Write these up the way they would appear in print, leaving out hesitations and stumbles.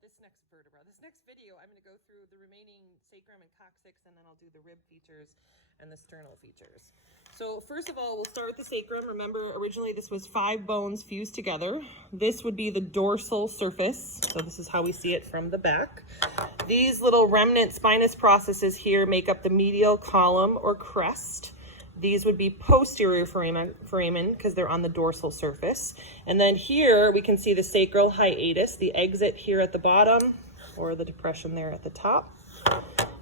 this next vertebra. This next video, I'm going to go through the remaining sacrum and coccyx, and then I'll do the rib features and the sternal features. So first of all, we'll start with the sacrum. Remember, originally this was 5 bones fused together. This would be the dorsal surface. So this is how we see it from the back. These little remnant spinous processes here make up the medial column or crest. These would be posterior foramen because they're on the dorsal surface. And then here we can see the sacral hiatus, the exit here at the bottom, or the depression there at the top.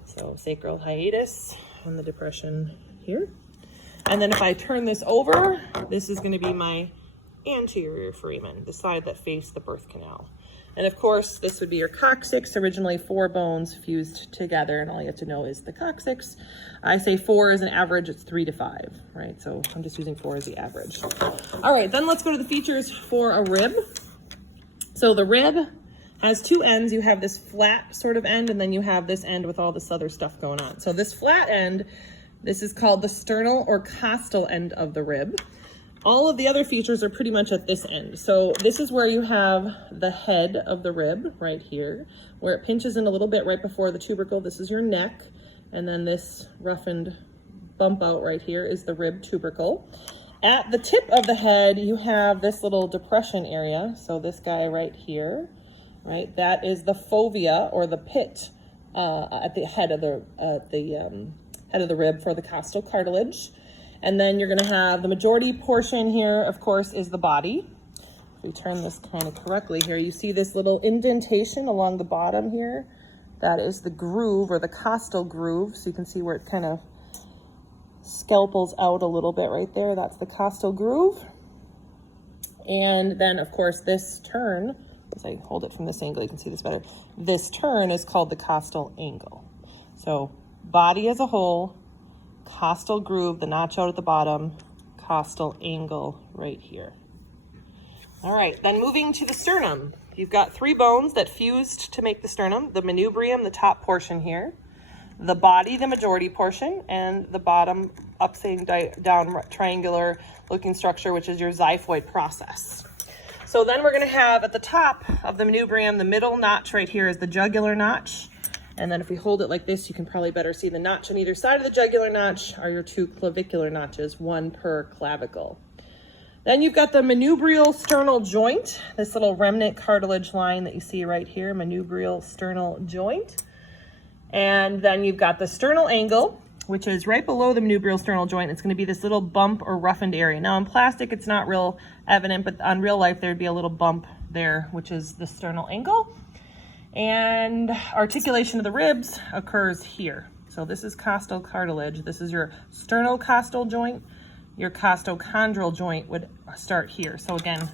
So sacral hiatus and the depression here. And then if I turn this over, this is going to be my anterior foramen, the side that faced the birth canal. And of course, this would be your coccyx, originally 4 bones fused together, and all you have to know is the coccyx. I say 4 as an average, it's 3 to 5, right? So I'm just using 4 as the average. All right, then let's go to the features for a rib. So the rib has 2 ends. You have this flat sort of end, and then you have this end with all this other stuff going on. So this flat end, this is called the sternal or costal end of the rib. All of the other features are pretty much at this end. So this is where you have the head of the rib right here, where it pinches in a little bit right before the tubercle. This is your neck. And then this roughened bump out right here is the rib tubercle. At the tip of the head, you have this little depression area. So this guy right here, right? That is the fovea or the pit at the head of the head of the rib for the costal cartilage. And then you're going to have the majority portion here, of course, is the body. If we turn this kind of correctly here, you see this little indentation along the bottom here. That is the groove or the costal groove. So you can see where it kind of scalpels out a little bit right there. That's the costal groove. And then, of course, this turn, as I hold it from this angle, you can see this better. This turn is called the costal angle. So body as a whole, costal groove, the notch out at the bottom, costal angle right here. All right, then moving to the sternum. You've got 3 bones that fused to make the sternum, the manubrium, the top portion here, the body, the majority portion, and the bottom upside down triangular looking structure, which is your xiphoid process. So then we're going to have at the top of the manubrium, the middle notch right here is the jugular notch. And then if we hold it like this, you can probably better see the notch on either side of the jugular notch are your 2 clavicular notches, 1 per clavicle. Then you've got the manubrial sternal joint, this little remnant cartilage line that you see right here, manubrial sternal joint. And then you've got the sternal angle, which is right below the manubrial sternal joint. It's going to be this little bump or roughened area. Now in plastic, it's not real evident, but on real life, there'd be a little bump there, which is the sternal angle. And articulation of the ribs occurs here. So this is costal cartilage. This is your sternocostal joint. Your costochondral joint would start here. So again,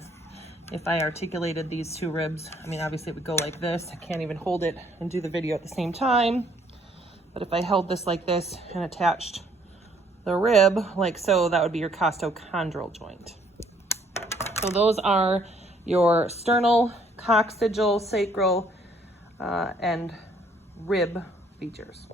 if I articulated these 2 ribs, I mean, obviously it would go like this. I can't even hold it and do the video at the same time. But if I held this like this and attached the rib like so, that would be your costochondral joint. So those are your sternal, coccygeal, sacral, and rib features.